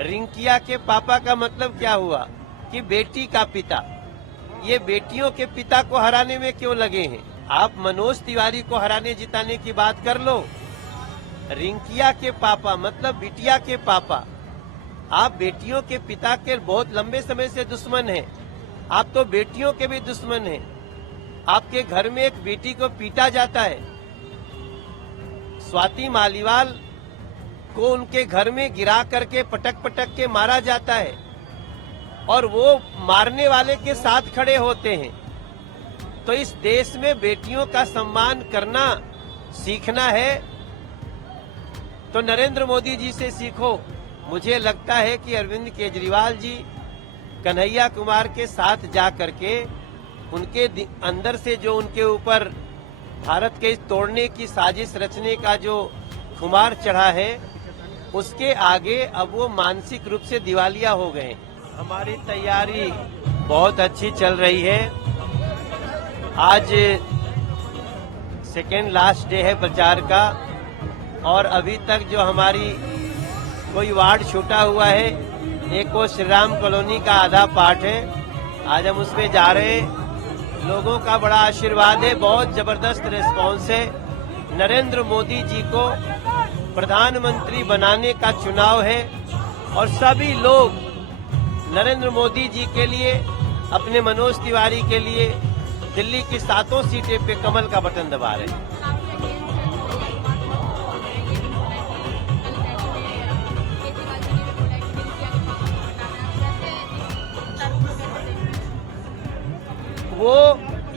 रिंकिया के पापा का मतलब क्या हुआ कि बेटी का पिता। ये बेटियों के पिता को हराने में क्यों लगे हैं? आप मनोज तिवारी को हराने जिताने की बात कर लो। रिंकिया के पापा मतलब बिटिया के पापा। आप बेटियों के पिता के बहुत लंबे समय से दुश्मन हैं। आप तो बेटियों के भी दुश्मन हैं। आपके घर में एक बेटी को पीटा जाता है। स्वाति मालीवाल को उनके घर में गिरा करके पटक पटक के मारा जाता है और वो मारने वाले के साथ खड़े होते हैं। तो इस देश में बेटियों का सम्मान करना सीखना है तो नरेंद्र मोदी जी से सीखो। मुझे लगता है कि अरविंद केजरीवाल जी कन्हैया कुमार के साथ जा करके उनके अंदर से जो उनके ऊपर भारत के तोड़ने की साजिश रचने का जो खुमार चढ़ा है, उसके आगे अब वो मानसिक रूप से दिवालिया हो गए। हमारी तैयारी बहुत अच्छी चल रही है। आज सेकेंड लास्ट डे है प्रचार का और अभी तक जो हमारी कोई वार्ड छूटा हुआ है, एक वो श्री राम कॉलोनी का आधा पार्ट है। आज हम उसमें जा रहे हैं। लोगों का बड़ा आशीर्वाद है, बहुत जबरदस्त रिस्पांस है। नरेंद्र मोदी जी को प्रधानमंत्री बनाने का चुनाव है और सभी लोग नरेंद्र मोदी जी के लिए, अपने मनोज तिवारी के लिए दिल्ली की 7 सीटें पे कमल का बटन दबा रहे हैं। वो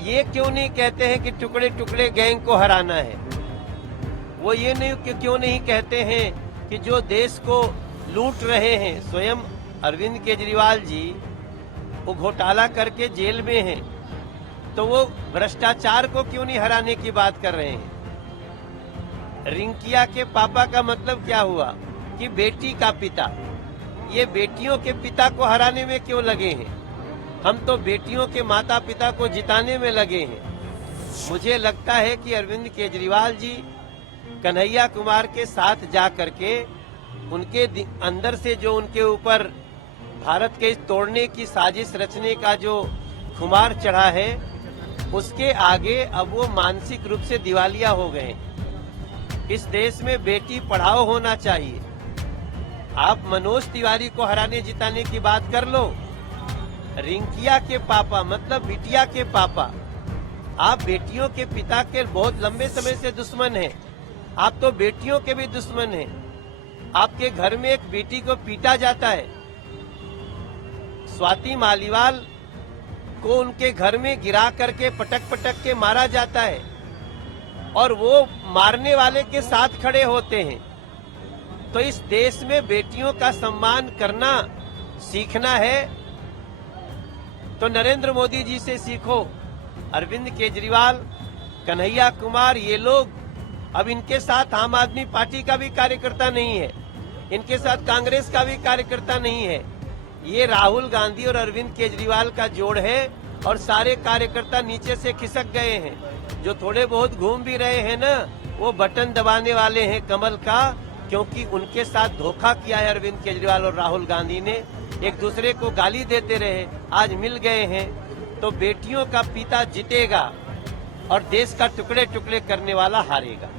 ये क्यों नहीं कहते हैं कि टुकड़े टुकड़े गैंग को हराना है? वो ये नहीं क्यों नहीं कहते हैं कि जो देश को लूट रहे हैं, स्वयं अरविंद केजरीवाल जी वो घोटाला करके जेल में हैं, तो वो भ्रष्टाचार को क्यों नहीं हराने की बात कर रहे हैं? रिंकिया के पापा का मतलब क्या हुआ कि बेटी का पिता। ये बेटियों के पिता को हराने में क्यों लगे हैं? हम तो बेटियों के माता पिता को जिताने में लगे हैं। मुझे लगता है कि अरविंद केजरीवाल जी कन्हैया कुमार के साथ जा करके उनके अंदर से जो उनके ऊपर भारत के तोड़ने की साजिश रचने का जो खुमार चढ़ा है, उसके आगे अब वो मानसिक रूप से दिवालिया हो गए। इस देश में बेटी पढ़ाओ होना चाहिए। आप मनोज तिवारी को हराने जिताने की बात कर लो। रिंकिया के पापा मतलब बिटिया के पापा। आप बेटियों के पिता के बहुत लंबे समय से दुश्मन हैं। आप तो बेटियों के भी दुश्मन हैं। आपके घर में एक बेटी को पीटा जाता है। स्वाति मालीवाल को उनके घर में गिरा करके पटक पटक के मारा जाता है और वो मारने वाले के साथ खड़े होते हैं। तो इस देश में बेटियों का सम्मान करना सीखना है तो नरेंद्र मोदी जी से सीखो। अरविंद केजरीवाल, कन्हैया कुमार, ये लोग अब इनके साथ आम आदमी पार्टी का भी कार्यकर्ता नहीं है, इनके साथ कांग्रेस का भी कार्यकर्ता नहीं है। ये राहुल गांधी और अरविंद केजरीवाल का जोड़ है और सारे कार्यकर्ता नीचे से खिसक गए हैं। जो थोड़े बहुत घूम भी रहे हैं ना, वो बटन दबाने वाले हैं कमल का, क्योंकि उनके साथ धोखा किया है अरविंद केजरीवाल और राहुल गांधी ने। एक दूसरे को गाली देते रहे, आज मिल गए हैं। तो बेटियों का पिता जीतेगा और देश का टुकड़े टुकड़े करने वाला हारेगा।